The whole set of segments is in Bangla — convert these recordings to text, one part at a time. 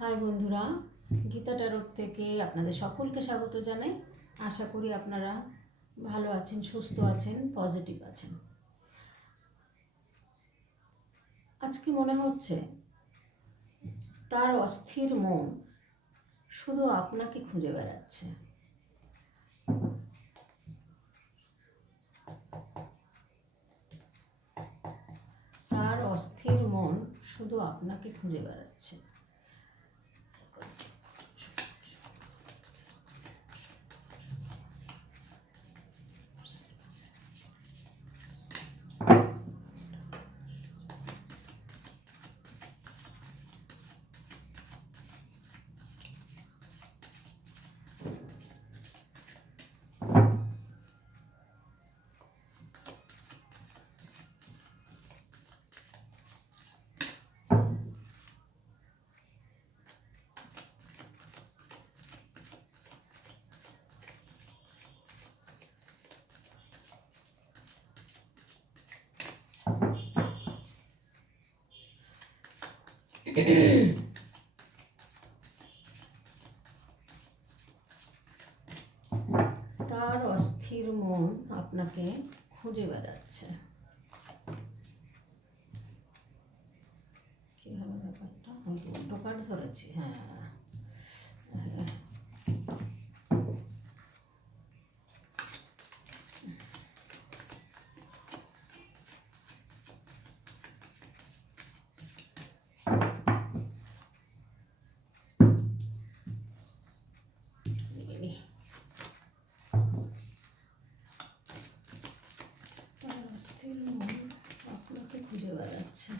হাই বন্ধুরা, গীতা ট্যারোট থেকে আপনাদের সকলকে স্বাগত জানাই। আশা করি আপনারা ভালো আছেন, সুস্থ আছেন, পজিটিভ আছেন। আজকে মনে হচ্ছে তার অস্থির মন শুধু আপনাকে খুঁজে বেড়াচ্ছে। তার অস্থির মন শুধু আপনাকে খুঁজে বেড়াচ্ছে। তার অস্থির মন আপনাকে খুঁজে বেড়াচ্ছে। কি হলো ব্যাপারটা? আমি উল্টো ধরেছি হ্যাঁ। বেড়াচ্ছে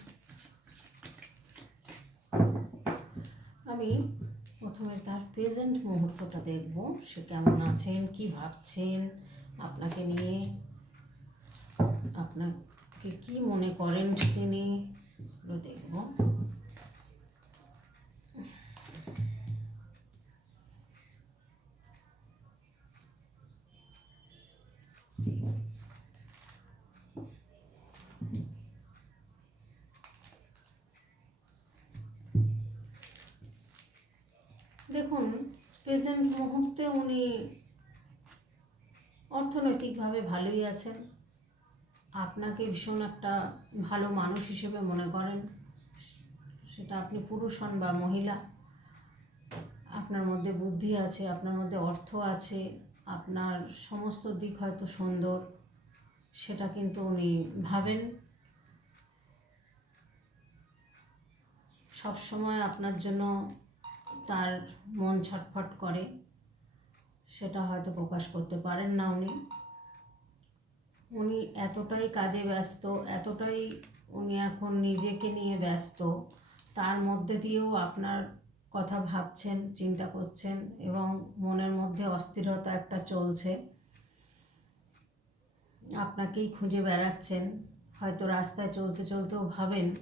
আমি প্রথমে তার প্রেজেন্ট মুহূর্তটা দেখব, সে কেমন আছেন, কি ভাবছেন, আপনাকে নিয়ে, আপনাকে কি মনে করেন তিনি দেখব। প্রেজেন্ট মুহূর্তে উনি অর্থনৈতিকভাবে ভালোই আছেন। আপনাকে ভীষণ একটা ভালো মানুষ হিসেবে মনে করেন। সেটা আপনি পুরুষ হন বা মহিলা, আপনার মধ্যে বুদ্ধি আছে, আপনার মধ্যে অর্থ আছে, আপনার সমস্ত দিক হয়তো সুন্দর, সেটা কিন্তু উনি ভাবেন। সব সময় আপনার জন্য তার মন ছটফট করে। সেটা হয়তো প্রকাশ করতে পারেন না উনি। উনি এতটাই কাজে ব্যস্ত, এতটাই উনি এখন নিজেকে নিয়ে ব্যস্ত, তার মধ্যে দিয়েও আপনার কথা ভাবছেন, চিন্তা করছেন এবং মনের মধ্যে অস্থিরতা একটা চলছে। আপনাকেই খুঁজে বেড়াচ্ছেন। হয়তো রাস্তায় চলতে চলতেও ভাবেন,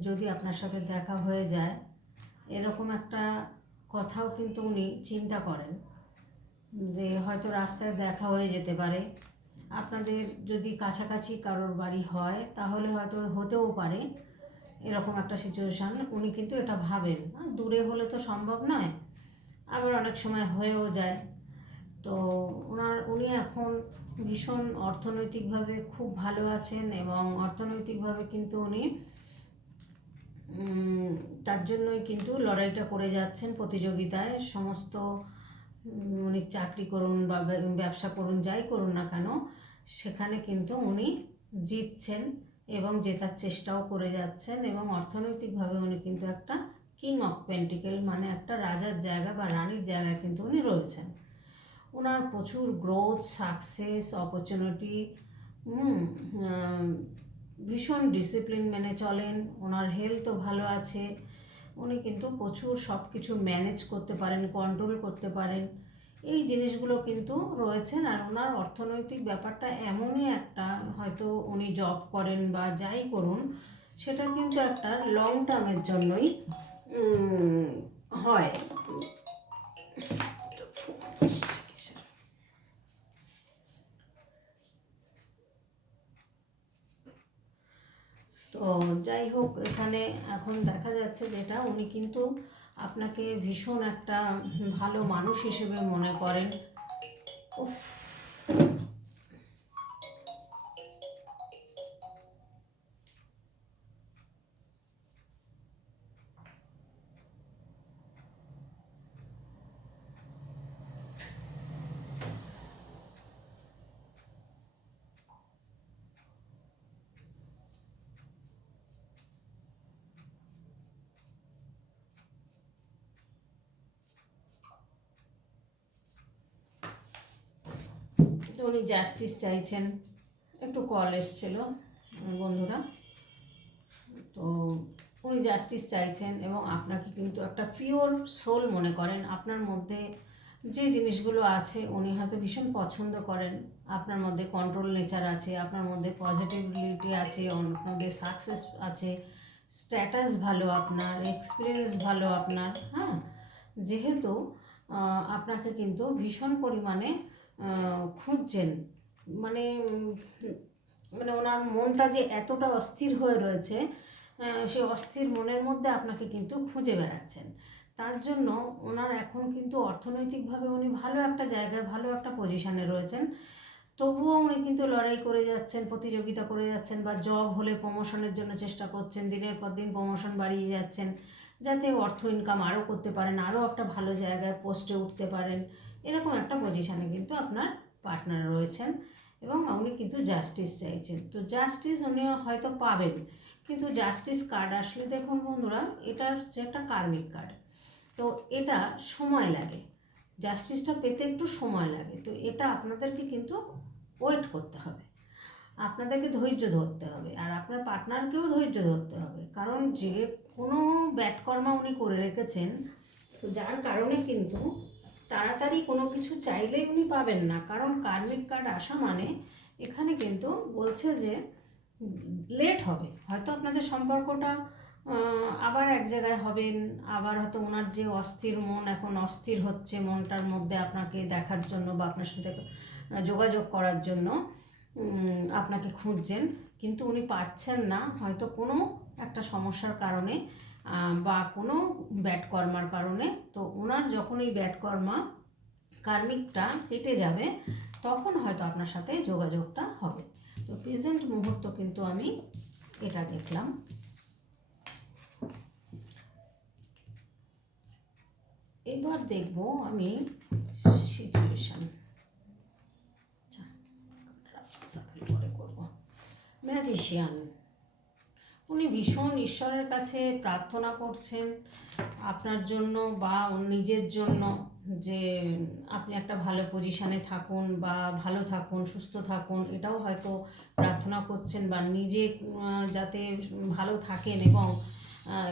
যদি আপনার সাথে দেখা হয়ে যায়। এরকম একটা কথাও কিন্তু উনি চিন্তা করেন যে হয়তো রাস্তায় দেখা হয়ে যেতে পারে। আপনাদের যদি কাছাকাছি কারোর বাড়ি হয়, তাহলে হয়তো হতেও পারে এরকম একটা সিচুয়েশান উনি কিন্তু এটা ভাবেন। দূরে হলে তো সম্ভব নয়, আবার অনেক সময় হয়েও যায়। তো ওনার, উনি এখন ভীষণ অর্থনৈতিকভাবে খুব ভালো আছেন এবং অর্থনৈতিকভাবে কিন্তু উনি তার জন্যই কিন্তু লড়াইটা করে যাচ্ছেন প্রতিযোগিতায়। সমস্ত উনি চাকরি করুন বা ব্যবসা করুন, যাই করুন না কেন, সেখানে কিন্তু উনি জিতছেন এবং জেতার চেষ্টাও করে যাচ্ছেন এবং অর্থনৈতিকভাবে উনি কিন্তু একটা কিং অফ পেন্টিকেল মানে একটা রাজার জায়গা বা রানীর জায়গায় কিন্তু উনি রয়েছেন। ওনার প্রচুর গ্রোথ সাকসেস অপরচুনিটি ভীষণ ডিসিপ্লিন মেনে চলেন, ওনার হেলথও ভালো আছে, উনি কিন্তু প্রচুর সব কিছু ম্যানেজ করতে পারেন কন্ট্রোল করতে পারেন। এই জিনিসগুলো কিন্তু রয়েছেন আর ওনার অর্থনৈতিক ব্যাপারটা এমনই একটা, হয়তো উনি জব করেন বা যাই করুন, সেটা কিন্তু একটা লং টার্মের জন্যই হয়। তো যাই হোক, এখানে এখন দেখা যাচ্ছে যেটা, উনি কিন্তু আপনাকে ভীষণ একটা ভালো মানুষ হিসেবে মনে করেন। তো উনি জাস্টিস চাইছেন। একটু কল এসছিল বন্ধুরা। তো উনি জাস্টিস চাইছেন এবং আপনাকে কিন্তু একটা পিওর সোল মনে করেন। আপনার মধ্যে যে জিনিসগুলো আছে, উনি হয়তো ভীষণ পছন্দ করেন। আপনার মধ্যে কন্ট্রোল নেচার আছে, আপনার মধ্যে পজিটিভিটি আছে, আপনার মধ্যে সাকসেস আছে স্ট্যাটাস ভালো আপনার এক্সপিরিয়েন্স ভালো আপনার হ্যাঁ? যেহেতু আপনাকে কিন্তু ভীষণ পরিমাণে খুঁজছেন। মানে মানে ওনার মনটা যে এতটা অস্থির হয়ে রয়েছে সেই অস্থির মনের মধ্যে আপনাকে কিন্তু খুঁজে বেড়াচ্ছেন। তার জন্য ওনার এখন কিন্তু অর্থনৈতিকভাবে উনি ভালো একটা জায়গায়, ভালো একটা পজিশানে রয়েছেন। তবুও উনি কিন্তু লড়াই করে যাচ্ছেন, প্রতিযোগিতা করে যাচ্ছেন বা জব হলে প্রমোশনের জন্য চেষ্টা করছেন, দিনের পর দিন প্রমোশন বাড়িয়ে যাচ্ছেন, যাতে অর্থ ইনকাম আরও করতে পারেন, আরও একটা ভালো জায়গায় পোস্টে উঠতে পারেন। এরকম একটা পজিশানে কিন্তু আপনার পার্টনার রয়েছেন এবং উনি কিন্তু জাস্টিস চাইছেন। তো জাস্টিস উনি হয়তো পাবেন, কিন্তু জাস্টিস কার্ড আসলে দেখুন বন্ধুরা এটা হচ্ছে একটা কার্মিক কার্ড তো এটা সময় লাগে। জাস্টিসটা পেতে একটু সময় লাগে, তো এটা আপনাদেরকে কিন্তু ওয়েট করতে হবে। আপনাদেরকে ধৈর্য ধরতে হবে, আর আপনার পার্টনারকেও ধৈর্য ধরতে হবে, কারণ যে কোনো ব্যাটকর্মা উনি করে রেখেছেন, তো যার কারণে কিন্তু তাড়াতাড়ি কোনো কিছু চাইলেই উনি পাবেন না। কারণ কার্মিক কার্ড আসা মানে এখানে কিন্তু বলছে যে লেট হবে। হয়তো আপনাদের সম্পর্কটা আবার এক জায়গায় হবেন, আবার হয়তো ওনার যে অস্থির মন এখন অস্থির হচ্ছে মনটার মধ্যে আপনাকে দেখার জন্য বা আপনার সাথে যোগাযোগ করার জন্য আপনাকে খুঁজছেন। কিন্তু উনি পাচ্ছেন না। হয়তো কোনো একটা সমস্যার কারণে বা কোনো ব্যাড কর্মার কারণে, তো ওনার যখন এই ব্যাড কর্মা কার্মিকটা কেটে যাবে, তখন হয়তো আপনার সাথে যোগাযোগটা হবে। তো প্রেজেন্ট মুহূর্ত কিন্তু আমি এটা দেখলাম। এবার দেখব আমি সিচুয়েশন করব। ম্যাজিশিয়ান। উনি ভীষণ ঈশ্বরের কাছে প্রার্থনা করছেন আপনার জন্য বা নিজের জন্য যে আপনি একটা ভালো পজিশানে থাকুন বা ভালো থাকুন, সুস্থ থাকুন, এটাও হয়তো প্রার্থনা করছেন বা নিজে যাতে ভালো থাকেন এবং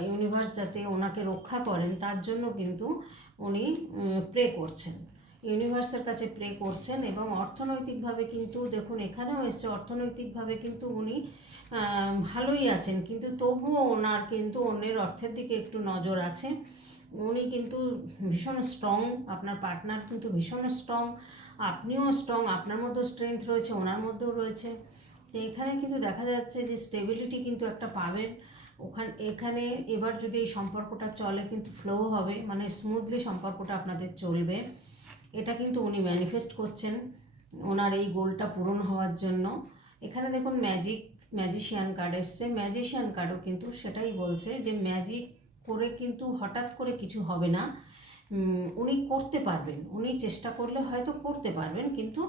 ইউনিভার্স যাতে ওনাকে রক্ষা করেন, তার জন্য কিন্তু উনি প্রে করছেন। ইউনিভার্সের কাছে প্রে করছেন এবং অর্থনৈতিকভাবে কিন্তু দেখুন, এখানেও এসছে, অর্থনৈতিকভাবে কিন্তু উনি ভালোই আছেন, কিন্তু তবুও ওনার কিন্তু অন্যের অর্থের দিকে একটু নজর আছে। উনি কিন্তু ভীষণ স্ট্রং আপনার পার্টনার কিন্তু ভীষণ স্ট্রং আপনিও স্ট্রং আপনার মধ্যেও স্ট্রেংথ রয়েছে, ওনার মধ্যেও রয়েছে। তো এখানে কিন্তু দেখা যাচ্ছে যে স্টেবিলিটি কিন্তু একটা পাবেন। ওখানে, এখানে এবার যদি এই সম্পর্কটা চলে কিন্তু ফ্লো হবে মানে স্মুথলি সম্পর্কটা আপনাদের চলবে। এটা কিন্তু উনি ম্যানিফেস্ট করছেন, ওনার এই গোলটা পূরণ হওয়ার জন্য। এখানে দেখুন ম্যাজিক ম্যাজিশিয়ান কার্ড এসছে। ম্যাজিশিয়ান কার্ডও কিন্তু সেটাই বলছে যে ম্যাজিক করে কিন্তু হঠাৎ করে কিছু হবে না। উনি করতে পারবেন। উনি চেষ্টা করলে হয়তো করতে পারবেন কিন্তু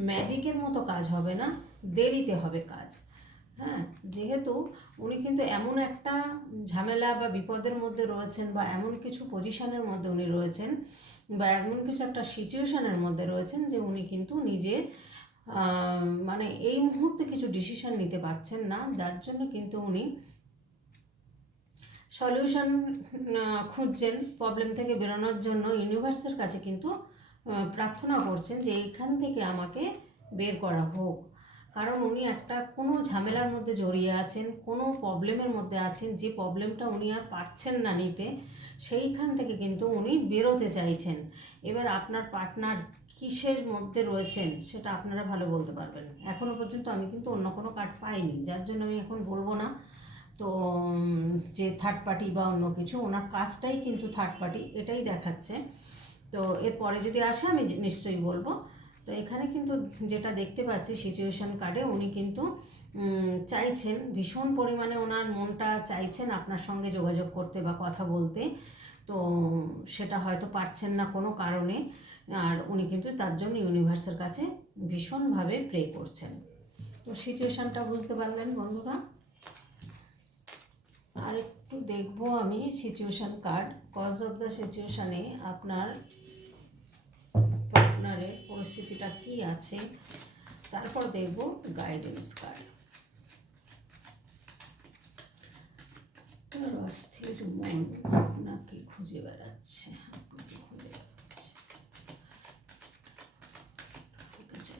ম্যাজিকের মতো কাজ হবে না। দেরিতে হবে কাজ। হ্যাঁ যেহেতু উনি কিন্তু এমন একটা ঝামেলা বা বিপদের মধ্যে রয়েছেন বা এমন কিছু পজিশনের মধ্যে উনি রয়েছেন বা এমন কিছু একটা সিচুয়েশনের মধ্যে রয়েছেন যে উনি কিন্তু নিজে আহ, মানে এই মুহূর্তে কিছু ডিসিশন নিতে পারছেন না। যার জন্য কিন্তু উনি সলিউশন খুঁজছেন প্রবলেম থেকে বেরোনোর জন্য। ইউনিভার্সের কাছে কিন্তু প্রার্থনা করছেন যে এইখান থেকে আমাকে বের করা হোক। কারণ উনি একটা কোনো ঝামেলার মধ্যে জড়িয়ে আছেন, কোনো প্রবলেমের মধ্যে আছেন, যে প্রবলেমটা উনি আর পারছেন না নিতে, সেইখান থেকে কিন্তু উনি বেরোতে চাইছেন। এবার আপনার পার্টনার কিসের মধ্যে রয়েছেন সেটা আপনারা ভালো বলতে পারবেন। এখনও পর্যন্ত আমি কিন্তু অন্য কোনো কার্ড পাইনি, যার জন্য আমি এখন বলব না। তো যে থার্ড পার্টি বা অন্য কিছু, ওনার কাজটাই কিন্তু থার্ড পার্টি এটাই দেখাচ্ছে। তো, এরপরে যদি আসে আমি নিশ্চয়ই বলব। তো, এখানে কিন্তু যেটা দেখতে পাচ্ছি সিচুয়েশন কার্ডে উনি কিন্তু চাইছেন ভীষণ পরিমাণে ওনার মনটা, চাইছেন আপনার সঙ্গে যোগাযোগ করতে বা কথা বলতে। তো সেটা হয়তো পারছেন না কোনো কারণে, আর উনি কিন্তু তার জন্য ইউনিভার্সের কাছে ভীষণভাবে প্রে করছেন। তো সিচুয়েশানটা বুঝতে পারলেন বন্ধুরা? আর একটু দেখব আমি situation card cause of the সিচুয়েশানে আপনার পার্টনারের পরিস্থিতিটা কি আছে? তারপর দেখব গাইডেন্স কার্ড অস্থির মন আপনাকে খুঁজে বেড়াচ্ছে। খুঁজে ঠিক আছে,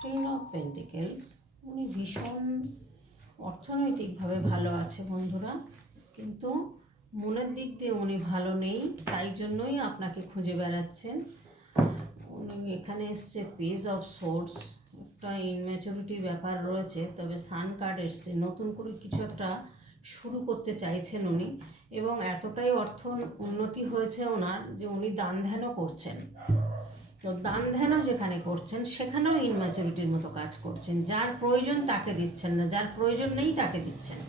টেন অফ পেন্টিকেলস উনি ভীষণ অর্থনৈতিকভাবে ভালো আছে বন্ধুরা। কিন্তু মনের দিক দিয়ে উনি ভালো নেই তাই জন্যই আপনাকে খুঁজে বেড়াচ্ছেন। এখানে এসছে পেজ অফ সোর্স একটা ইনম্যাচুরিটি ব্যাপার রয়েছে, তবে সান কার্ড এসছে। নতুন করে কিছু একটা শুরু করতে চাইছেন উনি, এবং এতটাই অর্থ উন্নতি হয়েছে ওনার যে উনি দান ধ্যানও করছেন। তো দান ধ্যানও যেখানে করছেন, সেখানেও ইনম্যাচুরিটির মতো কাজ করছেন। যার প্রয়োজন তাকে দিচ্ছেন না, যার প্রয়োজন নেই তাকে দিচ্ছেন।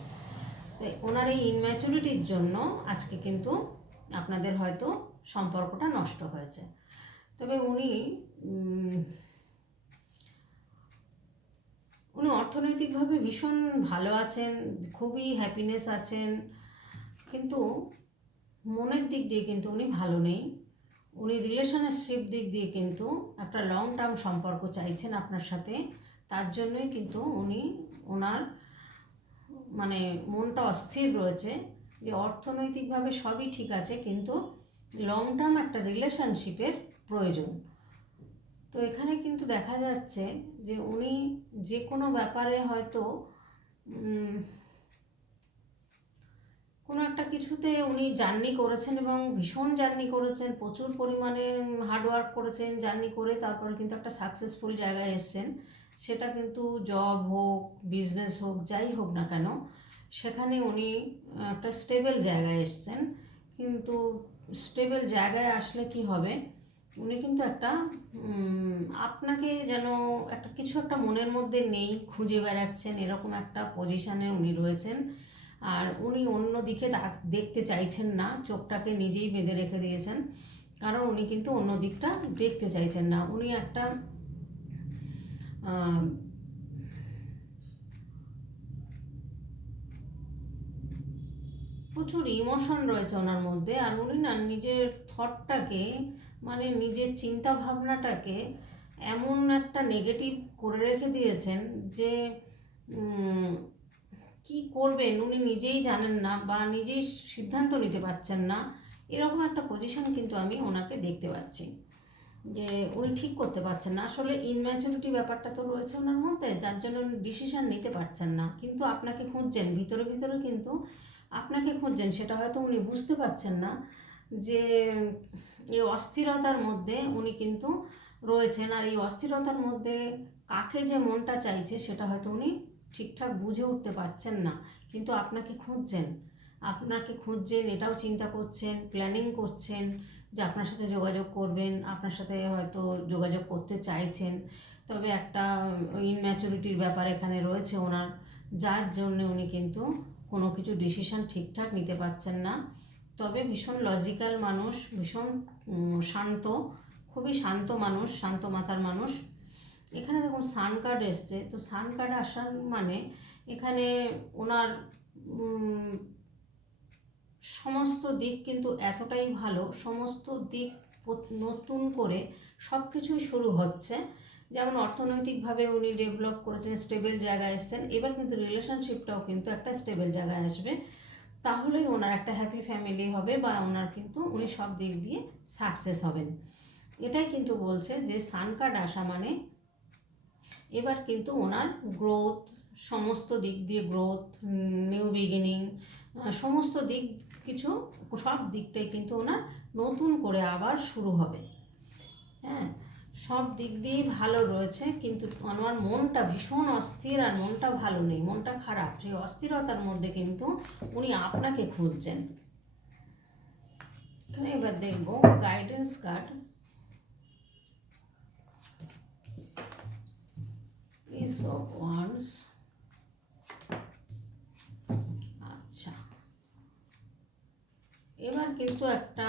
তো ওনার এই ইনম্যাচুরিটির জন্য আজকে কিন্তু আপনাদের হয়তো সম্পর্কটা নষ্ট হয়েছে। তবে উনি উনি অর্থনৈতিকভাবে ভীষণ ভালো আছেন, খুবই হ্যাপিনেস আছেন, কিন্তু মনের দিক দিয়ে কিন্তু উনি ভালো নেই। উনি রিলেশনশিপ দিক দিয়ে কিন্তু একটা লং টার্ম সম্পর্ক চাইছেন আপনার সাথে, তার জন্যই কিন্তু উনি ওনার মানে মনটা অস্থির রয়েছে যে অর্থনৈতিকভাবে সবই ঠিক আছে, কিন্তু লং টার্ম একটা রিলেশনশিপের প্রয়োজন। তো এখানে কিন্তু দেখা যাচ্ছে যে উনি যে কোনো ব্যাপারে হয়তো কোনো একটা কিছুতে উনি জার্নি করেছেন এবং ভীষণ জার্নি করেছেন, প্রচুর পরিমাণে হার্ডওয়ার্ক করেছেন, জার্নি করে তারপরে কিন্তু একটা সাকসেসফুল জায়গায় এসছেন। সেটা কিন্তু জব হোক বিজনেস হোক, যাই হোক না কেন, সেখানে উনি একটা স্টেবল জায়গায় এসছেন। কিন্তু স্টেবল জায়গায় আসলে কি হবে? উনি কিন্তু একটা আপনাকে যেন একটা কিছু একটা মনের মধ্যে নেই, খুঁজে বেড়াচ্ছেন, এরকম একটা পজিশানে উনি রয়েছেন। আর উনি অন্য দিকে দেখতে চাইছেন না, চোখটাকে নিজেই বেঁধে রেখে দিয়েছেন। কারণ উনি কিন্তু অন্য দিকটা দেখতে চাইছেন না। উনি একটা প্রচুর ইমোশন রয়েছে ওনার মধ্যে। আর উনি না নিজের থটটাকে মানে নিজের চিন্তা ভাবনাটাকে এমন একটা নেগেটিভ করে রেখে দিয়েছেন যে কি করবেন? উনি নিজেই জানেন না বা নিজেই সিদ্ধান্ত নিতে পারছেন না। এরকম একটা পজিশন কিন্তু আমি ওনাকে দেখতে পাচ্ছি। যে উনি ঠিক করতে পারছেন না। আসলে ইনম্যাচুরিটি ব্যাপারটা তো রয়েছে ওনার মধ্যে, যার জন্য উনি ডিসিশন নিতে পারছেন না। কিন্তু আপনাকে খুঁজছেন, ভিতরে ভিতরে কিন্তু আপনাকে খুঁজছেন, সেটা হয়তো উনি বুঝতে পারছেন না যে এই অস্থিরতার মধ্যে উনি কিন্তু রয়েছেন আর এই অস্থিরতার মধ্যে কাকে যে মনটা চাইছে সেটা হয়তো উনি ঠিকঠাক বুঝে উঠতে পারছেন না। কিন্তু আপনাকে খুঁজছেন আপনাকে খুঁজছেন, এটাও চিন্তা করছেন প্ল্যানিং করছেন যে আপনার সাথে যোগাযোগ করবেন, আপনার সাথে হয়তো যোগাযোগ করতে চাইছেন। তবে একটা ইনম্যাচুরিটির ব্যাপার এখানে রয়েছে ওনার, যার জন্য উনি কিন্তু কোনো কিছু ডিসিশন ঠিকঠাক নিতে পারছেন না। তবে ভীষণ লজিক্যাল মানুষ, ভীষণ শান্ত, খুবই শান্ত মানুষ, শান্ত মাথার মানুষ। এখানে দেখুন সান কার্ড এসছে। তো সান কার্ড আসার মানে এখানে ওনার সমস্ত দিক কিন্তু এতটাই ভালো, সমস্ত দিক নতুন করে সব কিছুই শুরু হচ্ছে। যেমন অর্থনৈতিকভাবে উনি ডেভেলপ করেছেন স্টেবল জায়গায় এসেছেন, এবার কিন্তু রিলেশনশিপটাও কিন্তু একটা স্টেবল জায়গায় আসবে। তাহলেই ওনার একটা হ্যাপি ফ্যামিলি হবে বা ওনার কিন্তু উনি সব দিক দিয়ে সাকসেস হবেন। এটাই কিন্তু বলছে যে সান কার্ড আসা মানে এবার কিন্তু ওনার গ্রোথ সমস্ত দিক দিয়ে গ্রোথ নিউ বিগিনিং সমস্ত দিক কিছু, সব দিকটাই কিন্তু ওনার নতুন করে আবার শুরু হবে। হ্যাঁ সব দিক দিয়েই ভালো রয়েছে, কিন্তু আমার মনটা ভীষণ অস্থির আর মনটা ভালো নেই, মনটা খারাপ। সেই অস্থিরতার মধ্যে কিন্তু উনি আপনাকে খুঁজছেন। এবার দেখব গাইডেন্স কার্ড Wands আচ্ছা। এবার কিন্তু একটা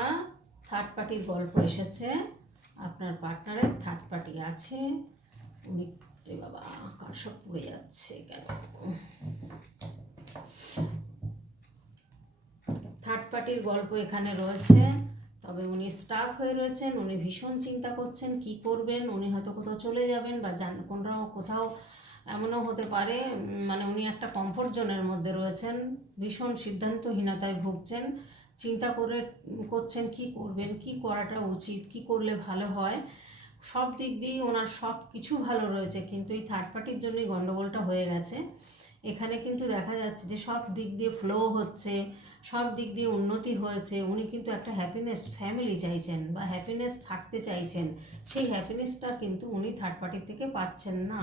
থার্ড পার্টির গল্প এসেছে। আপনার পার্টনারের থার্ড পার্টি আছে। উনি রে বাবা, কার সব পড়ে যাচ্ছে কেন? থার্ড পার্টির গল্প এখানে রয়েছে। তবে উনি স্টাক হয়ে রয়েছেন, উনি ভীষণ চিন্তা করছেন, কি করবেন? উনি হয়তো কোথাও চলে যাবেন বা জান কোনটাও কোথাও এমনও হতে পারে। মানে উনি একটা কমফোর্ট জোনের মধ্যে রয়েছেন। ভীষণ সিদ্ধান্তহীনতায় ভুগছেন। চিন্তা করে করছেন কি করবেন, কি করাটা উচিত, কি করলে ভালো হয়, সব দিক দিয়েই ওনার সব কিছু ভালো রয়েছে, কিন্তু এই থার্ড পার্টির জন্যই গণ্ডগোলটা হয়ে গেছে। এখানে কিন্তু দেখা যাচ্ছে যে সব দিক দিয়ে ফ্লো হচ্ছে, সব দিক দিয়ে উন্নতি হয়েছে, উনি কিন্তু একটা হ্যাপিনেস ফ্যামিলি চাইছেন বা হ্যাপিনেস থাকতে চাইছেন, সেই হ্যাপিনেসটা কিন্তু উনি থার্ড পার্টির থেকে পাচ্ছেন না।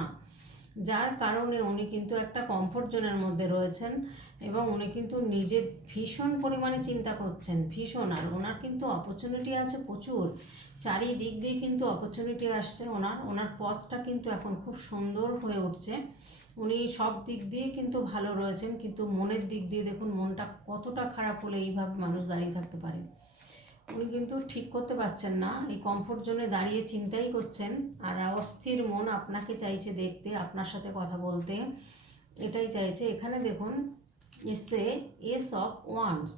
যার কারণে উনি কিন্তু একটা কমফোর্ট জোনের মধ্যে রয়েছেন এবং উনি কিন্তু নিজে ভীষণ পরিমাণে চিন্তা করছেন, ভীষণ। আর ওনার কিন্তু অপরচুনিটি আছে প্রচুর। চারিদিক দিয়ে কিন্তু অপরচুনিটি আসছে ওনার। ওনার পথটা কিন্তু এখন খুব সুন্দর হয়ে উঠছে। উনি সব দিক দিয়ে কিন্তু ভালো রয়েছেন, কিন্তু মনের দিক দিয়ে দেখুন, মনটা কতটা খারাপ হলে এইভাবে মানুষ দাঁড়িয়ে থাকতে পারে। উনি কিন্তু ঠিক করতে পারছেন না। এই কমফোর্ট জোনে দাঁড়িয়ে চিন্তাই করছেন। আর অস্থির মন আপনাকে চাইছে দেখতে, আপনার সাথে কথা বলতে। এটাই চাইছে। এখানে দেখুন এসে এস অফ ওয়ান্স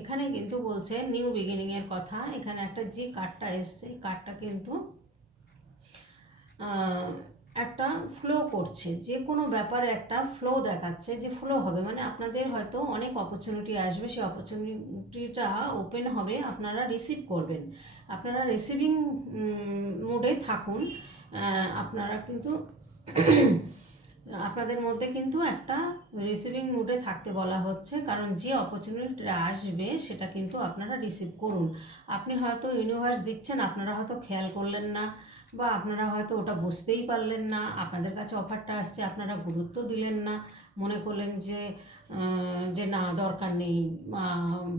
এখানে কিন্তু বলছে নিউ বিগিনিংয়ের কথা। এখানে একটা যে কার্ডটা এসছে কার্ডটা কিন্তু একটা ফ্লো করছে, যে কোনো ব্যাপারে একটা ফ্লো দেখাচ্ছে যে ফ্লো হবে। মানে আপনাদের হয়তো অনেক অপরচুনিটি আসবে, সেই অপরচুনিটিটা ওপেন হবে, আপনারা রিসিভ করবেন। আপনারা রিসিভিং মোডে থাকুন। আপনারা কিন্তু আপনাদের মধ্যে কিন্তু একটা রিসিভিং মুডে থাকতে বলা হচ্ছে, কারণ যে অপরচুনিটিটা আসবে, সেটা কিন্তু আপনারা রিসিভ করুন। আপনি হয়তো ইউনিভার্স দিচ্ছেন, আপনারা হয়তো খেয়াল করলেন না। বা আপনারা হয়তো ওটা বুঝতেই পারলেন না, আপনাদের কাছে অফারটা আসছে, আপনারা গুরুত্ব দিলেন না, মনে করলেন যে যে না, দরকার নেই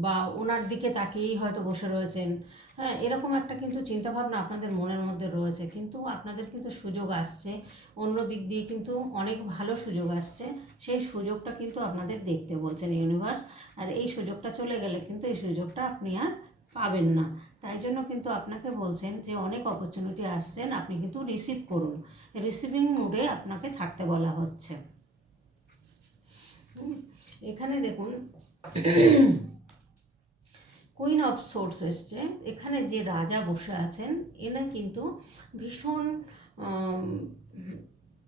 বা ওনার দিকে তাকিয়েই হয়তো বসে রয়েছেন। হ্যাঁ এরকম একটা কিন্তু চিন্তাভাবনা আপনাদের মনের মধ্যে রয়েছে, কিন্তু আপনাদের কিন্তু সুযোগ আসছে। অন্য দিক দিয়ে কিন্তু অনেক ভালো সুযোগ আসছে, সেই সুযোগটা কিন্তু আপনাদের দেখতে বলছেন ইউনিভার্স, আর এই সুযোগটা চলে গেলে কিন্তু এই সুযোগটা আপনি আর পাবেন না। তাই জন্য কিন্তু আপনাকে বলছেন যে অনেক অপরচুনিটি আসছেন আপনি কিন্তু রিসিভ করুন। রিসিভিং মুডে আপনাকে থাকতে বলা হচ্ছে। এখানে দেখুন কুইন অফ সোর্স এসছে। এখানে যে রাজা বসে আছেন, এনে কিন্তু ভীষণ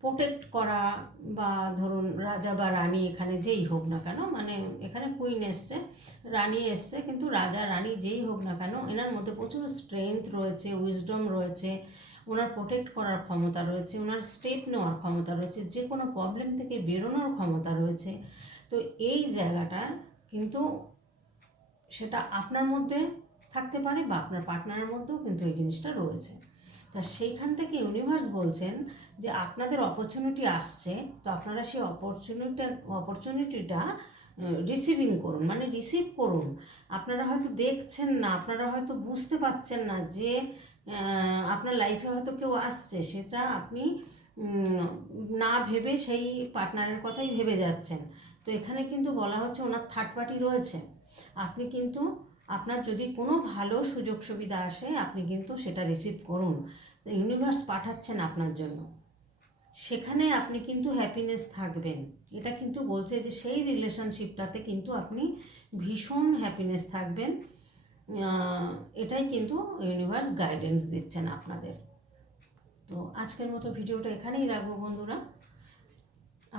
প্রোটেক্ট করা বা ধরুন রাজা বা রানী এখানে যেই হোক না কেন মানে এখানে কুইন এসছে, রানী এসছে, কিন্তু রাজা, রানী যেই হোক না কেন, এনার মধ্যে প্রচুর স্ট্রেংথ রয়েছে উইজডম রয়েছে, ওনার প্রোটেক্ট করার ক্ষমতা রয়েছে, ওনার স্টেপ নেওয়ার ক্ষমতা রয়েছে যে কোনো প্রবলেম থেকে বেরোনোর ক্ষমতা রয়েছে। তো এই জায়গাটা কিন্তু সেটা আপনার মধ্যে থাকতে পারে বা আপনার পার্টনারের মধ্যেও কিন্তু এই জিনিসটা রয়েছে। তা সেইখান থেকে ইউনিভার্স বলছেন যে আপনাদের অপরচুনিটি আসছে, তো আপনারা সেই অপরচুনিটি অপরচুনিটিটা রিসিভিং করুন মানে রিসিভ করুন। আপনারা হয়তো দেখছেন না, আপনারা হয়তো বুঝতে পারছেন না যে আপনার লাইফে হয়তো কেউ আসছে, সেটা আপনি না ভেবে সেই পার্টনারের কথাই ভেবে যাচ্ছেন। তো এখানে কিন্তু বলা হচ্ছে ওনার থার্ড পার্টি রয়েছে। আপনি কিন্তু আপনার যদি কোনো ভালো সুযোগ সুবিধা আসে, আপনি কিন্তু সেটা রিসিভ করুন। ইউনিভার্স পাঠাচ্ছেন আপনার জন্য। সেখানে আপনি কিন্তু হ্যাপিনেস থাকবেন। এটা কিন্তু বলছে যে সেই রিলেশনশিপটাতে কিন্তু আপনি ভীষণ হ্যাপিনেস থাকবেন। এটাই কিন্তু ইউনিভার্স গাইডেন্স দিচ্ছেন আপনাদের। তো আজকের মতো ভিডিওটা এখানেই রাখব বন্ধুরা।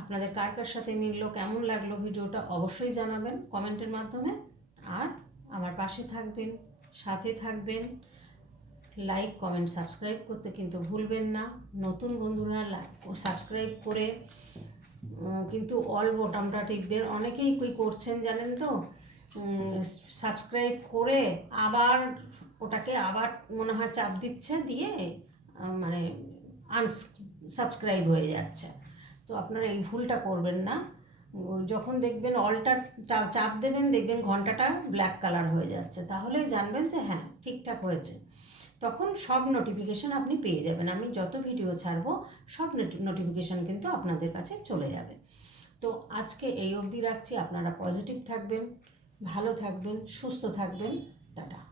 আপনাদের কার কার সাথে মিললো, কেমন লাগল ভিডিওটা অবশ্যই জানাবেন কমেন্টের মাধ্যমে। আর আমার পাশে থাকবেন, সাথে থাকবেন। লাইক কমেন্ট সাবস্ক্রাইব করতে কিন্তু ভুলবেন না। নতুন বন্ধুরা লাইক সাবস্ক্রাইব করে কিন্তু অল বোটামটা টিপবেন। অনেকেই কই করছেন জানেন তো? সাবস্ক্রাইব করে আবার ওটাকে আবার মনে হয় চাপ দিচ্ছে, দিয়ে মানে আনসাবস্ক্রাইব হয়ে যাচ্ছে। তো আপনারা এই ভুলটা করবেন না। যখন দেখবেন অলটা চাপ দেবেন, দেখবেন ঘন্টাটা ব্ল্যাক কালার হয়ে যাচ্ছে। তাহলেই জানবেন যে হ্যাঁ ঠিকঠাক হয়েছে। তখন সব নোটিফিকেশান আপনি পেয়ে যাবেন। আমি যত ভিডিও ছাড়ব, সব নোটিফিকেশান কিন্তু আপনাদের কাছে চলে যাবে। তো আজকে এই অবধি রাখছি। আপনারা পজিটিভ থাকবেন, ভালো থাকবেন, সুস্থ থাকবেন। টাটা।